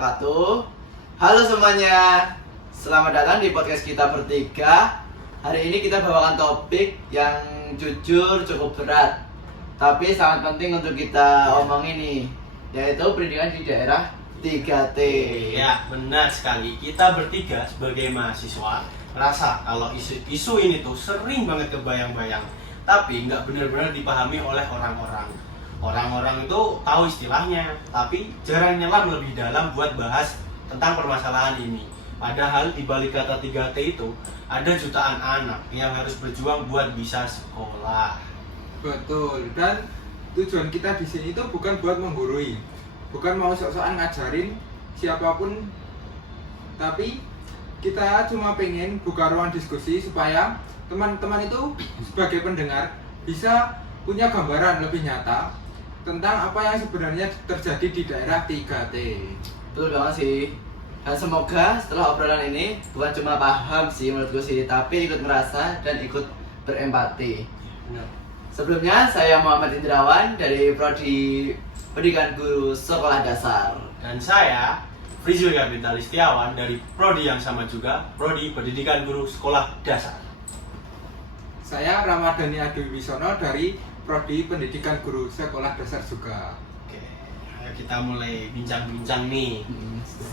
wabarakatuh. Halo semuanya, selamat datang di podcast kita bertiga. Hari ini kita bawakan topik yang jujur cukup berat, tapi sangat penting untuk kita omongin nih, yaitu pendidikan di daerah 3T. Ya, benar sekali. Kita bertiga sebagai mahasiswa merasa kalau isu ini tuh sering banget kebayang-bayang, tapi nggak benar-benar dipahami oleh orang-orang. Orang-orang itu tahu istilahnya, tapi jarang nyelam lebih dalam buat bahas tentang permasalahan ini. Padahal di balik kata 3T itu ada jutaan anak yang harus berjuang buat bisa sekolah. Betul, dan tujuan kita di sini itu bukan buat menggurui, bukan mau sok-sokan ngajarin siapapun, tapi kita cuma pengen buka ruang diskusi supaya teman-teman itu sebagai pendengar bisa punya gambaran lebih nyata tentang apa yang sebenarnya terjadi di daerah 3T. Betul banget sih. Dan semoga setelah obrolan ini bukan cuma paham sih menurutku sih, tapi ikut merasa dan ikut berempati. Benar. Sebelumnya saya Muhammad Indrawan dari Prodi Pendidikan Guru Sekolah Dasar. Dan saya, Frizil Kapital Istiawan dari Prodi yang sama juga, Prodi Pendidikan Guru Sekolah Dasar. Saya Ramadhani Adi Wibisono dari Prodi Pendidikan Guru Sekolah Dasar juga. Oke, ayo kita mulai bincang-bincang nih.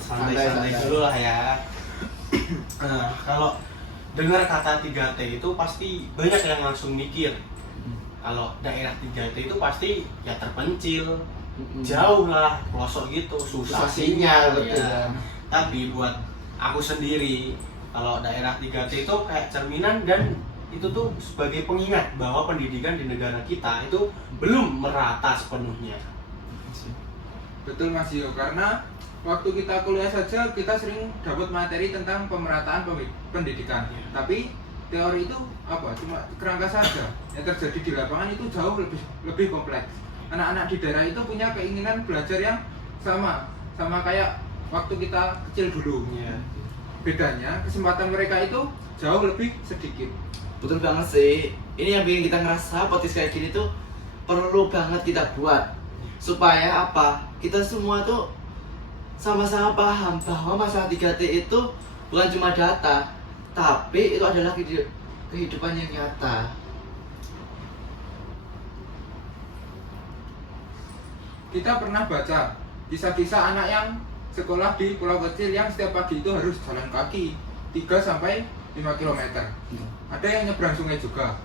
Santai-santai Santai-santai. dulu lah ya. Kalau dengar kata 3T itu pasti banyak yang langsung mikir. Kalau daerah 3T itu pasti ya terpencil, jauh lah, pelosok gitu, susah Sinyal, sinyal betul. ya. Tapi buat aku sendiri, kalau daerah 3T itu kayak cerminan dan itu tuh sebagai pengingat bahwa pendidikan di negara kita itu belum merata sepenuhnya. Betul Mas Yo, karena waktu kita kuliah saja kita sering dapat materi tentang pemerataan pendidikan. Ya. Tapi teori itu apa? Cuma kerangka saja. Yang terjadi di lapangan itu jauh lebih kompleks. Anak-anak di daerah itu punya keinginan belajar yang sama kayak waktu kita kecil dulu. Ya. Bedanya kesempatan mereka itu jauh lebih sedikit. Betul banget sih. Ini yang bikin kita ngerasa podcast kayak gini tuh perlu banget kita buat. Supaya apa? Kita semua tuh sama-sama paham bahwa masalah 3T itu bukan cuma data, tapi itu adalah kehidupan yang nyata. Kita pernah baca kisah-kisah anak yang sekolah di pulau kecil yang setiap pagi itu harus jalan kaki 3-5 km. Ada yang nyebrang sungai juga.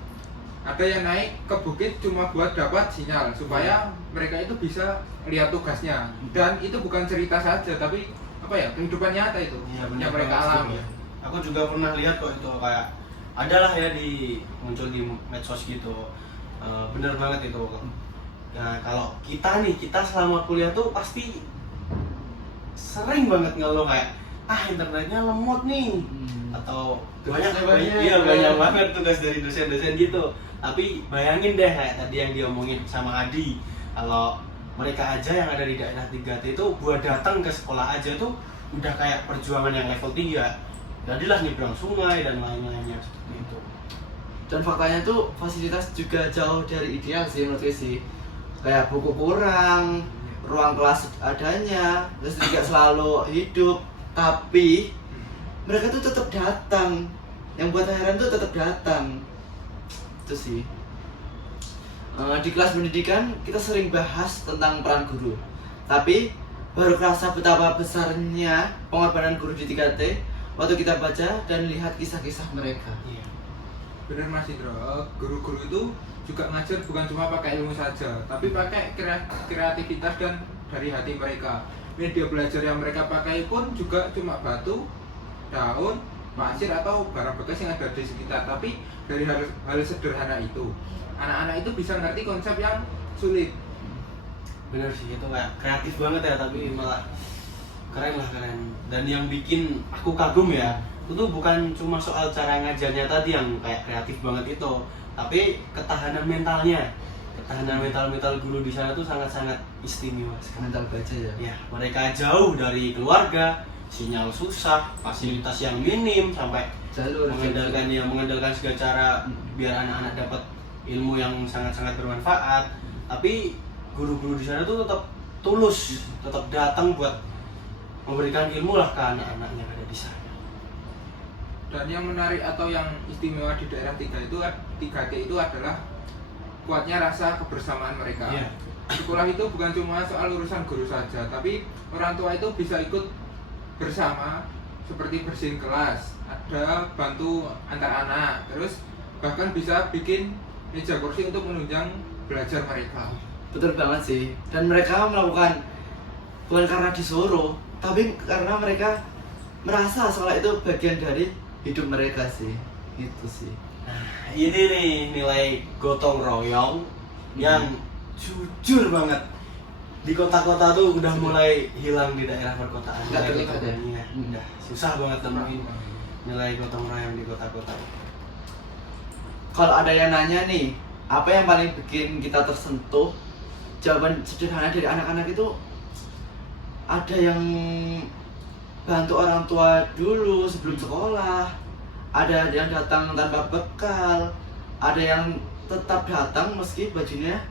Ada yang naik ke bukit cuma buat dapat sinyal supaya mereka itu bisa lihat tugasnya. Dan itu bukan cerita saja, tapi apa ya, kehidupan nyata itu Iya, benar yang mereka banget sih, alami. ya. Aku juga pernah lihat kok itu kayak adalah ya muncul di medsos gitu. Bener banget itu. Nah, kalau kita selama kuliah tuh pasti sering banget ngeluh kayak internetnya lemot nih, atau Tugasnya banyak banget tugas dari dosen-dosen gitu. Tapi bayangin deh kayak tadi yang diomongin sama Adi, kalau mereka aja yang ada di daerah 3T itu buat datang ke sekolah aja tuh udah kayak perjuangan yang level 3. Jadilah nyebrang sungai dan lain-lainnya seperti itu. Dan faktanya tuh fasilitas juga jauh dari ideal sih menurutku sih. Kayak buku kurang, ruang kelas adanya, terus juga selalu hidup, tapi mereka tuh tetap datang. Yang buat heran tuh tetap datang. Itu sih. Di kelas pendidikan kita sering bahas tentang peran guru, tapi baru kerasa betapa besarnya pengorbanan guru di 3T waktu kita baca dan lihat kisah-kisah mereka. Iya. Bener Mas Indro, guru-guru itu juga ngajar bukan cuma pakai ilmu saja, tapi pakai kreativitas dan dari hati mereka. Media belajar yang mereka pakai pun juga cuma batu, daun, pasir atau barang bekas yang ada di sekitar. Tapi dari hal sederhana itu, anak-anak itu bisa ngerti konsep yang sulit. Bener sih, itu kayak kreatif banget ya, tapi malah keren. Dan yang bikin aku kagum ya, itu tuh bukan cuma soal cara ngajarnya tadi yang kayak kreatif banget itu, tapi ketahanan mentalnya. Ketahanan mental guru di sana tuh sangat-sangat istimewa sekali. Mental baca ya. Ya, mereka jauh dari keluarga, sinyal susah, fasilitas yang minim, sampai Jalur mengandalkan segala cara biar anak-anak dapat ilmu yang sangat-sangat bermanfaat. Tapi guru-guru di sana tuh tetap tulus, tetap datang buat memberikan ilmu lah ke anak-anaknya yang ada di sana. Dan yang menarik atau yang istimewa di daerah 3T itu adalah kuatnya rasa kebersamaan mereka. Iya. Sekolah itu bukan cuma soal urusan guru saja, tapi orang tua itu bisa ikut bersama seperti bersihin kelas, ada bantu antar anak, terus bahkan bisa bikin meja kursi untuk menunjang belajar mereka. Betul banget sih. Dan mereka melakukan bukan karena disuruh, tapi karena mereka merasa sekolah itu bagian dari hidup mereka sih. Itu sih. Nah, ini nih nilai gotong royong yang jujur banget di kota-kota tuh udah mulai hilang di daerah perkotaan. Nggak Nilai terlihat gotong ya? royongnya udah susah banget temuin nilai gotong royong di kota-kota. Kalau ada yang nanya nih, apa yang paling bikin kita tersentuh? Jawaban sederhana dari anak-anak itu ada yang bantu orang tua dulu sebelum sekolah, ada yang datang tanpa bekal, ada yang tetap datang meski bajunya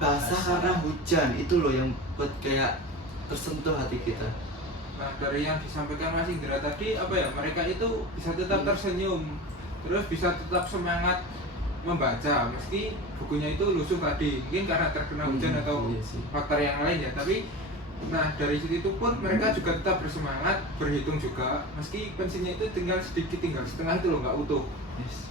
basah karena hujan. Itu loh yang buat kayak tersentuh hati kita. Nah, dari yang disampaikan Mas Indra tadi, apa ya, mereka itu bisa tetap tersenyum, terus bisa tetap semangat membaca meski bukunya itu lusuh tadi, mungkin karena terkena hujan atau iya sih. faktor yang lain ya. Tapi nah, dari situ pun mereka juga tetap bersemangat, berhitung juga meski pensinya itu tinggal sedikit, tinggal setengah itu loh, nggak utuh. Yes.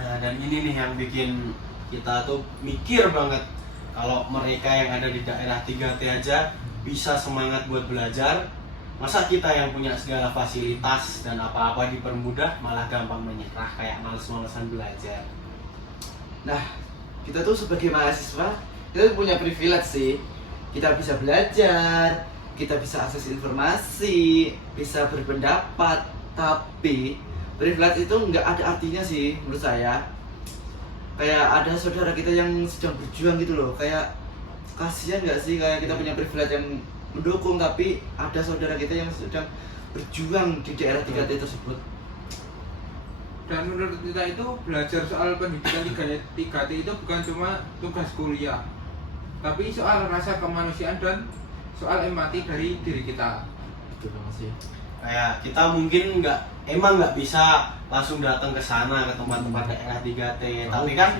Nah, dan ini nih yang bikin kita tuh mikir banget kalau mereka yang ada di daerah 3T aja bisa semangat buat belajar, masa kita yang punya segala fasilitas dan apa-apa dipermudah malah gampang menyerah kayak males-malesan belajar. Nah, kita tuh sebagai mahasiswa, kita tuh punya privilege sih. Kita bisa belajar, kita bisa akses informasi, bisa berpendapat. Tapi privilege itu nggak ada artinya sih menurut saya. Kayak ada saudara kita yang sedang berjuang gitu loh. Kayak kasihan nggak sih, kayak kita punya privilege yang mendukung, tapi ada saudara kita yang sedang berjuang di daerah 3T tersebut. Dan menurut kita itu belajar soal pendidikan 3T itu bukan cuma tugas kuliah, tapi soal rasa kemanusiaan dan soal empati dari diri kita. Betul banget sih. Kayak kita mungkin nggak bisa langsung datang ke sana ke tempat-tempat daerah 3T, tapi kan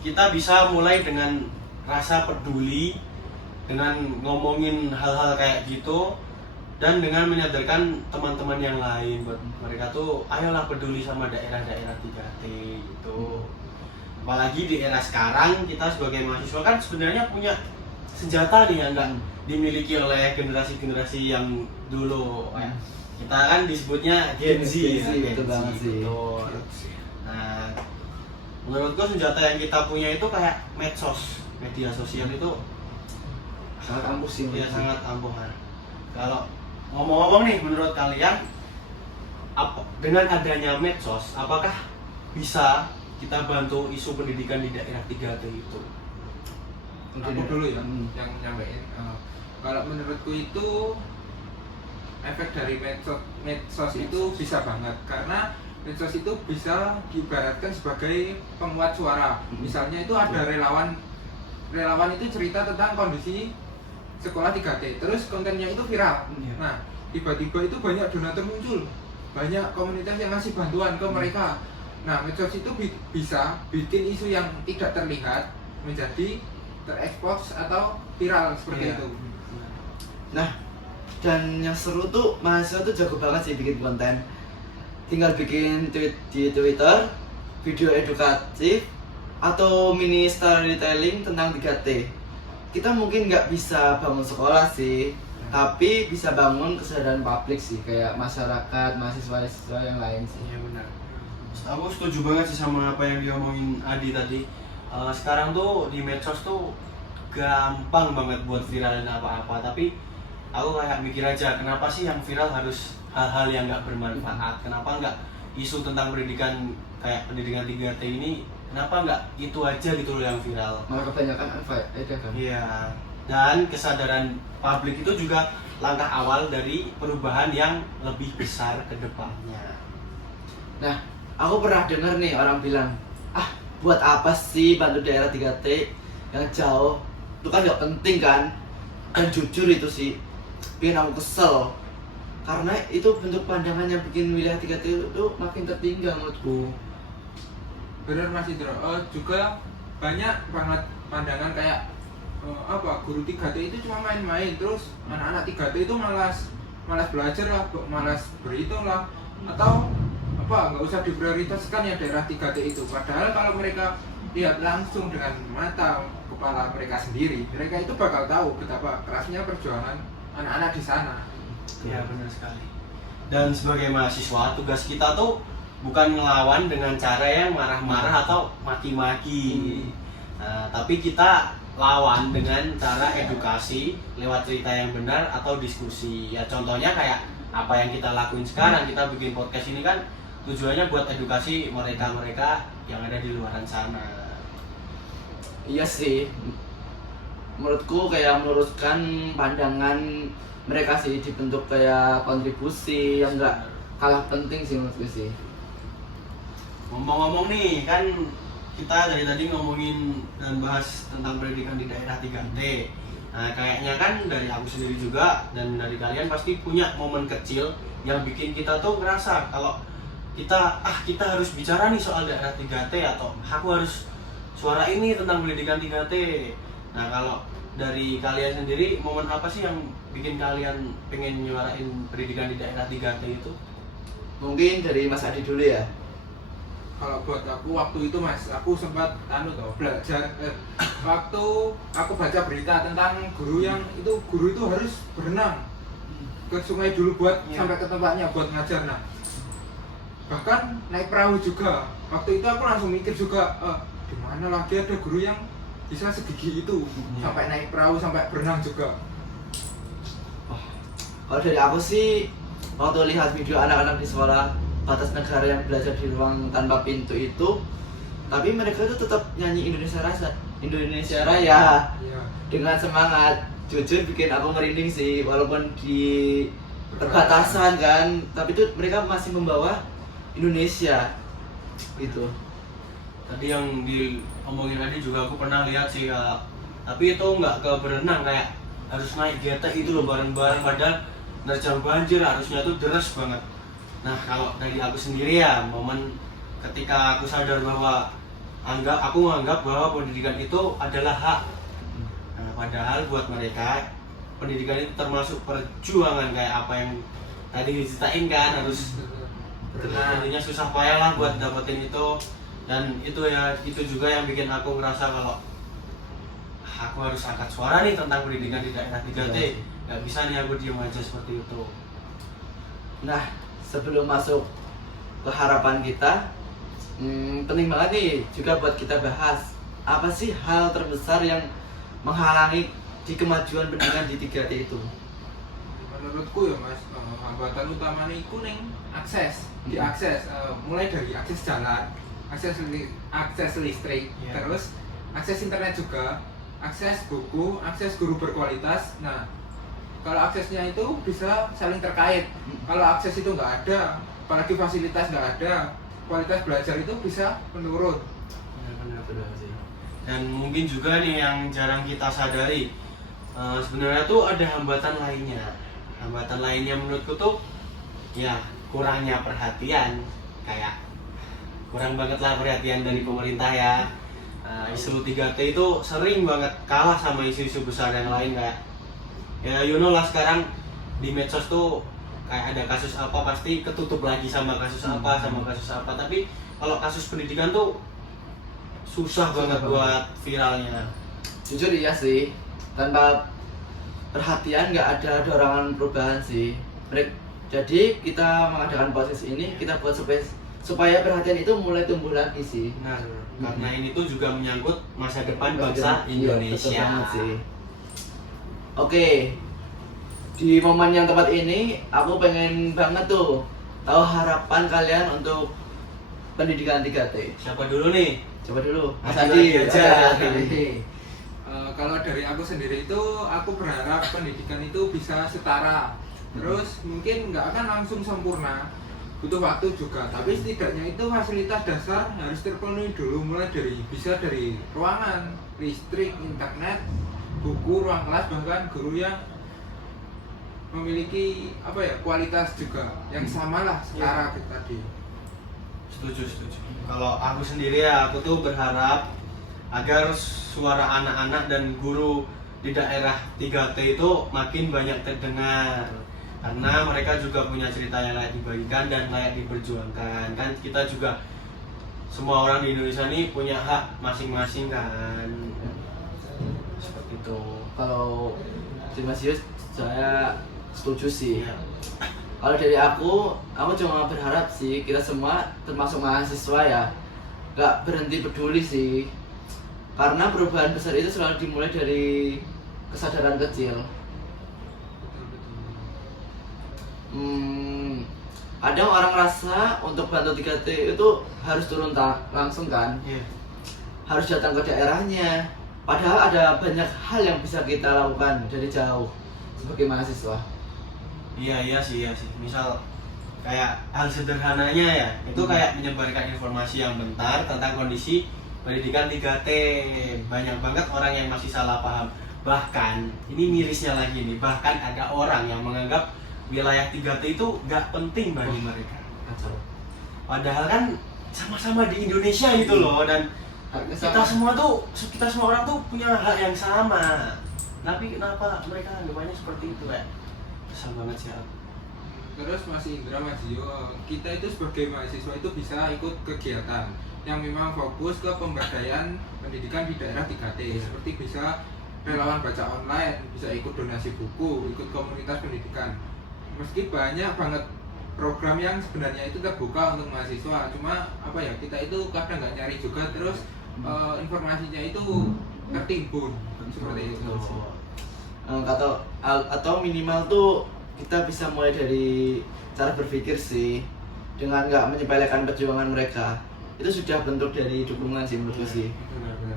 kita bisa mulai dengan rasa peduli, dengan ngomongin hal-hal kayak gitu, dan dengan menyadarkan teman-teman yang lain buat mereka tuh ayolah peduli sama daerah-daerah 3T gitu. Apalagi di era sekarang kita sebagai mahasiswa kan sebenarnya punya senjata nih yang nggak dimiliki oleh generasi-generasi yang dulu. Kayak kita kan disebutnya Gen Z, Gen Z, ya, Gen betul Z, banget sih. betul. Nah, menurutku senjata yang kita punya itu kayak medsos, media sosial itu Sangat ampuh sih. ya menurut sangat ampuhan. Kalau ngomong-ngomong nih, menurut kalian dengan adanya medsos, apakah bisa kita bantu isu pendidikan di daerah 3T itu? Aku dulu ya yang nyampein. Kalau menurutku itu efek dari medsos itu bisa banget, karena medsos itu bisa diibaratkan sebagai penguat suara. Misalnya itu ada relawan itu cerita tentang kondisi sekolah 3T, terus kontennya itu viral. Nah, tiba-tiba itu banyak donatur muncul, banyak komunitas yang ngasih bantuan ke mereka. Nah, medsos itu bisa bikin isu yang tidak terlihat menjadi terekspos atau viral seperti itu. Nah, dan yang seru tuh mahasiswa tuh jago banget sih bikin konten. Tinggal bikin tweet di Twitter, video edukatif atau mini storytelling tentang 3T. Kita mungkin nggak bisa bangun sekolah sih, tapi bisa bangun kesadaran publik sih, kayak masyarakat, mahasiswa yang lain sih. Iya benar. Aku setuju banget sih sama apa yang diomongin Adi tadi. Sekarang tuh di medsos tuh gampang banget buat viralin apa-apa, tapi aku kayak mikir aja, kenapa sih yang viral harus hal-hal yang nggak bermanfaat? Kenapa nggak isu tentang pendidikan kayak pendidikan 3T ini, kenapa nggak itu aja gitu loh yang viral? Malah kebanyakan faedah kan. Iya. Dan kesadaran publik itu juga langkah awal dari perubahan yang lebih besar ke depannya. Nah, aku pernah dengar nih orang bilang, buat apa sih bantu daerah 3T yang jauh? Itu kan nggak penting kan? Dan jujur itu sih, bikin aku kesel karena itu bentuk pandangan yang bikin wilayah 3T itu makin tertinggal menurutku. Bener Mas Indro, juga banyak banget pandangan kayak guru 3T itu cuma main-main, terus anak-anak 3T itu malas belajar lah, malas berhitung lah, atau nggak usah diprioritaskan ya daerah 3T itu. Padahal kalau mereka lihat langsung dengan mata kepala mereka sendiri, mereka itu bakal tahu betapa kerasnya perjuangan anak-anak di sana. Ya benar sekali. Dan sebagai mahasiswa, tugas kita tuh bukan ngelawan dengan cara yang marah-marah atau maki-maki. Nah, tapi kita lawan dengan cara edukasi lewat cerita yang benar atau diskusi. Ya contohnya kayak apa yang kita lakuin sekarang, kita bikin podcast ini kan tujuannya buat edukasi mereka-mereka yang ada di luaran sana. Iya sih, menurutku kayak meluruskan pandangan mereka sih, dibentuk kayak kontribusi yang enggak kalah penting sih menurutku sih. Ngomong-ngomong nih, kan kita dari tadi ngomongin dan bahas tentang pendidikan di daerah 3T. Nah, kayaknya kan dari aku sendiri juga dan dari kalian pasti punya momen kecil yang bikin kita tuh ngerasa kalau kita harus bicara nih soal daerah 3T atau aku harus suara ini tentang pendidikan 3T. Nah, kalau dari kalian sendiri, momen apa sih yang bikin kalian pengen nyuarain pendidikan di daerah 3T itu? Mungkin dari Mas Adi dulu ya. Kalau buat aku waktu itu Mas, aku sempat belajar waktu aku baca berita tentang guru itu harus berenang ke sungai dulu buat sampai ke tempatnya buat ngajar. Nah, bahkan naik perahu juga. Waktu itu aku langsung mikir juga, di mana lagi ada guru yang bisa segigi itu sampai naik perahu, sampai berenang juga. Kalau dari aku sih, waktu lihat video anak-anak di sekolah batas negara yang belajar di ruang tanpa pintu itu, tapi mereka itu tetap nyanyi Indonesia Raya Iya. dengan semangat. Jujur bikin aku merinding sih, walaupun di perbatasan kan, tapi itu mereka masih membawa Indonesia gitu. Tadi yang diomongin tadi juga aku pernah lihat sih, tapi itu nggak ke berenang, kayak harus naik getek itu loh bareng-bareng, padahal nerjang banjir, harusnya tuh deras banget. Nah, kalau dari aku sendiri ya, momen ketika aku sadar bahwa aku menganggap bahwa pendidikan itu adalah hak. Nah, padahal buat mereka pendidikan itu termasuk perjuangan, kayak apa yang tadi diceritain kan, harus intinya susah payah lah buat dapetin itu. Dan itu juga yang bikin aku ngerasa kalau aku harus angkat suara nih tentang pendidikan di daerah 3T. Gak bisa nih aku diem aja seperti itu. Nah, sebelum masuk ke harapan kita, penting banget nih juga buat kita bahas apa sih hal terbesar yang menghalangi di kemajuan pendidikan di 3T itu. Menurutku ya Mas, hambatan utamanya itu akses, diakses, mulai dari akses jalan, akses listrik, terus akses internet juga, akses buku, akses guru berkualitas. Nah, kalau aksesnya itu bisa saling terkait. Kalau akses itu nggak ada, apalagi fasilitas nggak ada, kualitas belajar itu bisa menurun. Benar sih. Dan mungkin juga nih yang jarang kita sadari, sebenarnya tuh ada hambatan lainnya. Hambatan lainnya menurutku tuh ya kurangnya perhatian, kayak kurang banget lah perhatian dari pemerintah ya. Isu 3T itu sering banget kalah sama isu-isu besar yang lain, kayak ya you know lah sekarang di medsos tuh kayak ada kasus apa pasti ketutup lagi sama kasus apa. Tapi kalau kasus pendidikan tuh susah banget buat viralnya. Jujur iya sih, tanpa perhatian nggak ada dorongan perubahan sih. Jadi kita mengadakan podcast ini, kita buat supaya perhatian itu mulai tumbuh lagi sih. Benar, karena ini tuh juga menyangkut masa depan bangsa Iya, Indonesia. betul banget sih. Oke, di momen yang tepat ini aku pengen banget tuh tahu harapan kalian untuk pendidikan 3T. Siapa dulu nih? Coba dulu, Mas Adi Adi aja. Kalau dari aku sendiri itu, aku berharap pendidikan itu bisa setara. Terus mungkin nggak akan langsung sempurna, butuh waktu juga. Tapi setidaknya itu fasilitas dasar harus terpenuhi dulu, mulai bisa dari ruangan, listrik, internet, buku, ruang kelas, bahkan guru yang memiliki apa ya, kualitas juga yang sama lah setara gitu tadi. Setuju. Kalau aku sendiri ya, aku tuh berharap agar suara anak-anak dan guru di daerah 3T itu makin banyak terdengar, karena mereka juga punya cerita yang layak dibagikan dan layak diperjuangkan. Kan kita juga, semua orang di Indonesia ini punya hak masing-masing kan, seperti itu. Kalau di Mas Yus saya setuju sih. Ya. Kalau dari aku cuma berharap sih kita semua termasuk mahasiswa ya nggak berhenti peduli sih, karena perubahan besar itu selalu dimulai dari kesadaran kecil. Ada orang rasa untuk bantu 3T itu harus turun langsung kan, harus datang ke daerahnya, padahal ada banyak hal yang bisa kita lakukan dari jauh sebagai mahasiswa. Iya sih. Misal kayak hal sederhananya ya, itu kayak menyebarkan informasi yang bentar tentang kondisi pendidikan 3T. Banyak banget orang yang masih salah paham. Bahkan ini mirisnya lagi nih, bahkan ada orang yang menganggap wilayah 3T itu gak penting bagi mereka. Padahal kan sama-sama di Indonesia gitu loh, dan kita semua orang tuh punya hak yang sama. Tapi kenapa mereka anggapannya seperti itu ya? Kesal banget sih aku. Terus Mas Indra, Mas Dio, kita itu sebagai mahasiswa itu bisa ikut kegiatan yang memang fokus ke pemberdayaan pendidikan di daerah 3T, seperti bisa relawan baca online, bisa ikut donasi buku, ikut komunitas pendidikan. Meski banyak banget program yang sebenarnya itu terbuka untuk mahasiswa, cuma apa ya, kita itu kadang nggak nyari juga, terus informasinya itu tertimbun seperti itu. Atau minimal tuh kita bisa mulai dari cara berpikir sih, dengan nggak menyepelekan perjuangan mereka. Itu sudah bentuk dari dukungan sih menurutku sih. Benar.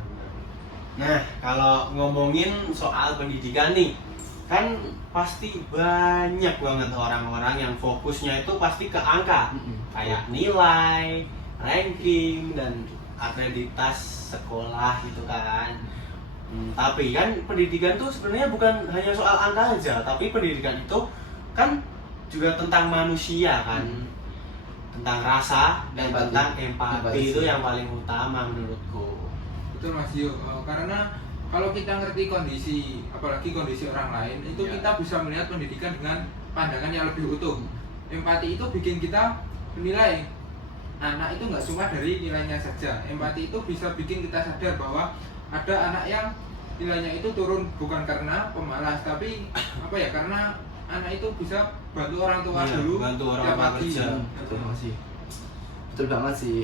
Nah, kalau ngomongin soal pendidikan nih, kan pasti banyak banget orang-orang yang fokusnya itu pasti ke angka, kayak nilai, ranking, dan akreditas sekolah gitu kan. Tapi kan pendidikan tuh sebenarnya bukan hanya soal angka aja, tapi pendidikan itu kan juga tentang manusia kan, tentang rasa dan tentang empati itu yang paling utama menurutku. Betul Mas Dio, karena kalau kita ngerti kondisi, apalagi kondisi orang lain, itu kita bisa melihat pendidikan dengan pandangan yang lebih utuh. Empati itu bikin kita menilai anak itu nggak cuma dari nilainya saja. Empati itu bisa bikin kita sadar bahwa ada anak yang nilainya itu turun bukan karena pemalas, tapi apa ya, karena anak itu bisa bantu orang tua dulu, bantu orang tiap tua pagi. kerja. Betul banget sih.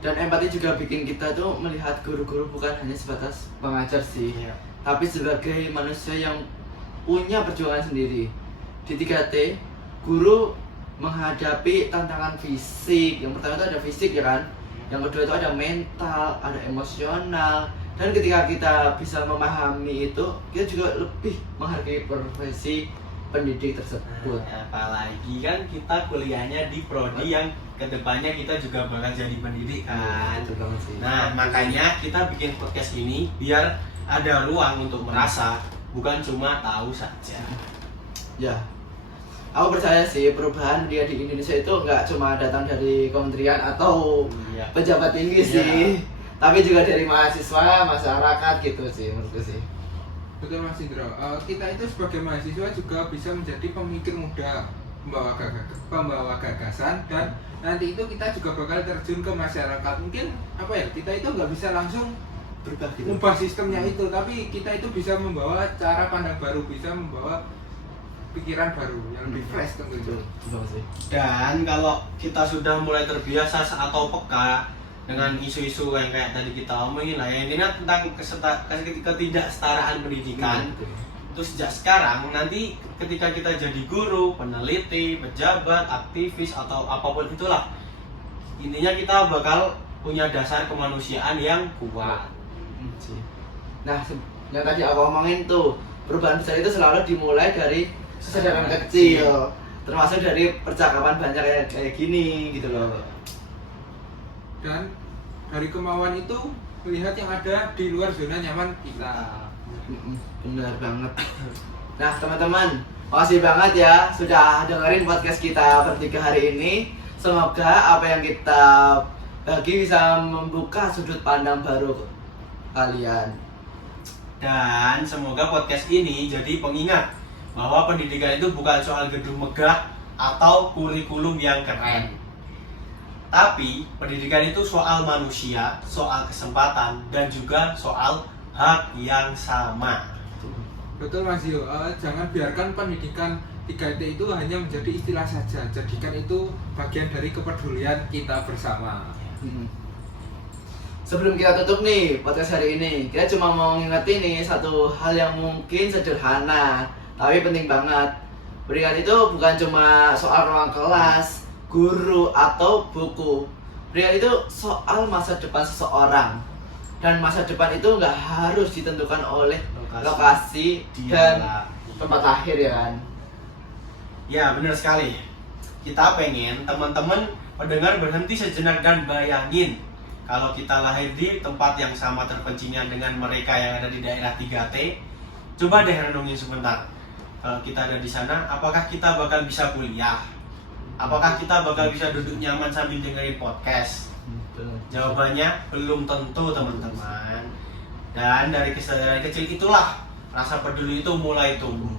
Dan empati juga bikin kita tuh melihat guru-guru bukan hanya sebatas pengajar sih, tapi sebagai manusia yang punya perjuangan sendiri. Di 3T, guru menghadapi tantangan fisik. Yang pertama itu ada fisik ya kan, yang kedua itu ada mental, ada emosional. Dan ketika kita bisa memahami itu, kita juga lebih menghargai profesi pendidik tersebut. Apalagi kan kita kuliahnya di prodi yang kedepannya kita juga bakal jadi pendidik kan. Nah, makanya kita bikin podcast ini biar ada ruang untuk merasa, bukan cuma tahu saja. Ya, aku percaya sih perubahan dia di Indonesia itu nggak cuma datang dari kementerian atau pejabat tinggi sih, tapi juga dari mahasiswa, masyarakat gitu sih menurutku sih. Betul Mas Indra, kita itu sebagai mahasiswa juga bisa menjadi pemikir muda, pembawa gagasan, dan nanti itu kita juga bakal terjun ke masyarakat. Mungkin apa ya, kita itu nggak bisa langsung mengubah sistemnya itu, tapi kita itu bisa membawa cara pandang baru, bisa membawa pikiran baru yang lebih fresh tentunya. Dan kalau kita sudah mulai terbiasa atau peka dengan isu-isu yang kayak tadi kita omongin lah, yang intinya tentang ketidaksetaraan pendidikan, itu sejak sekarang, nanti ketika kita jadi guru, peneliti, pejabat, aktivis, atau apapun itulah, intinya kita bakal punya dasar kemanusiaan yang kuat. Nah, yang tadi aku omongin tuh, perubahan besar itu selalu dimulai dari kesadaran kecil, termasuk dari percakapan banyak kayak gini gitu loh. Dan dari kemauan itu melihat yang ada di luar zona nyaman kita. Benar banget. Nah teman-teman, Makasih banget ya sudah dengerin podcast kita bertiga hari ini. Semoga apa yang kita bagi bisa membuka sudut pandang baru kalian. Dan semoga podcast ini jadi pengingat bahwa pendidikan itu bukan soal gedung megah atau kurikulum yang keren. Tapi pendidikan itu soal manusia, soal kesempatan, dan juga soal hak yang sama. Betul Mas Yo, jangan biarkan pendidikan 3T itu hanya menjadi istilah saja. Jadikan itu bagian dari kepedulian kita bersama. Sebelum kita tutup nih podcast hari ini, kita cuma mau ngingetin nih satu hal yang mungkin sederhana tapi penting banget. Pendidikan itu bukan cuma soal ruang kelas, guru, atau buku. Pendidikan itu soal masa depan seseorang. Dan masa depan itu nggak harus ditentukan oleh lokasi dan tempat lahir ya kan. Ya benar sekali. Kita pengen teman-teman pendengar berhenti sejenak dan bayangin kalau kita lahir di tempat yang sama terpencilnya dengan mereka yang ada di daerah 3T. Coba deh renungin sebentar. Kalau kita ada di sana, apakah kita bakal bisa kuliah? Apakah kita bakal bisa duduk nyaman sambil dengerin podcast? Jawabannya belum tentu teman-teman. Dan dari kesadaran kecil itulah rasa peduli itu mulai tumbuh.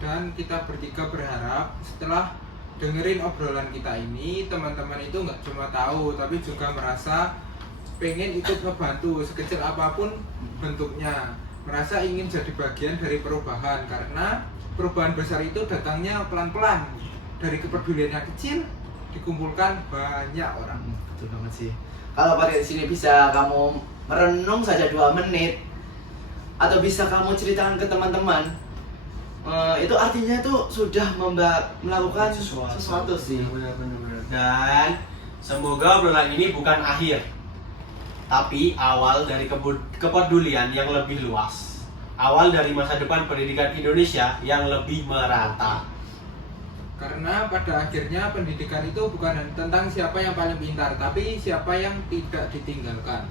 Dan kita bertiga berharap setelah dengerin obrolan kita ini, teman-teman itu nggak cuma tahu tapi juga merasa pengen ikut ngebantu sekecil apapun bentuknya, merasa ingin jadi bagian dari perubahan, karena perubahan besar itu datangnya pelan-pelan dari kepedulian yang kecil dikumpulkan banyak orang. Betul banget sih. Kalau podcast sini bisa kamu merenung saja 2 menit atau bisa kamu ceritakan ke teman-teman, itu artinya itu sudah melakukan sesuatu sih. Benar-benar. Dan semoga obrolan ini bukan akhir, tapi awal dari kepedulian yang lebih luas. Awal dari masa depan pendidikan Indonesia yang lebih merata. Karena pada akhirnya pendidikan itu bukan tentang siapa yang paling pintar, tapi siapa yang tidak ditinggalkan.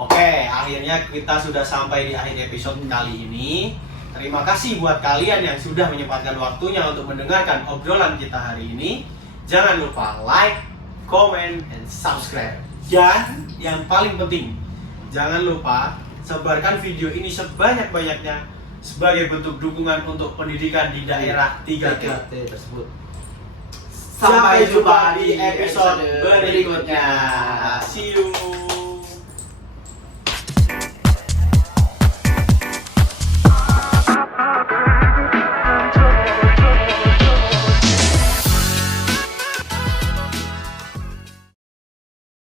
Oke, akhirnya kita sudah sampai di akhir episode kali ini. Terima kasih buat kalian yang sudah menyempatkan waktunya untuk mendengarkan obrolan kita hari ini. Jangan lupa like, comment, and subscribe. Dan yang paling penting, jangan lupa sebarkan video ini sebanyak-banyaknya sebagai bentuk dukungan untuk pendidikan di daerah 3T tersebut. Sampai jumpa di episode berikutnya. See you.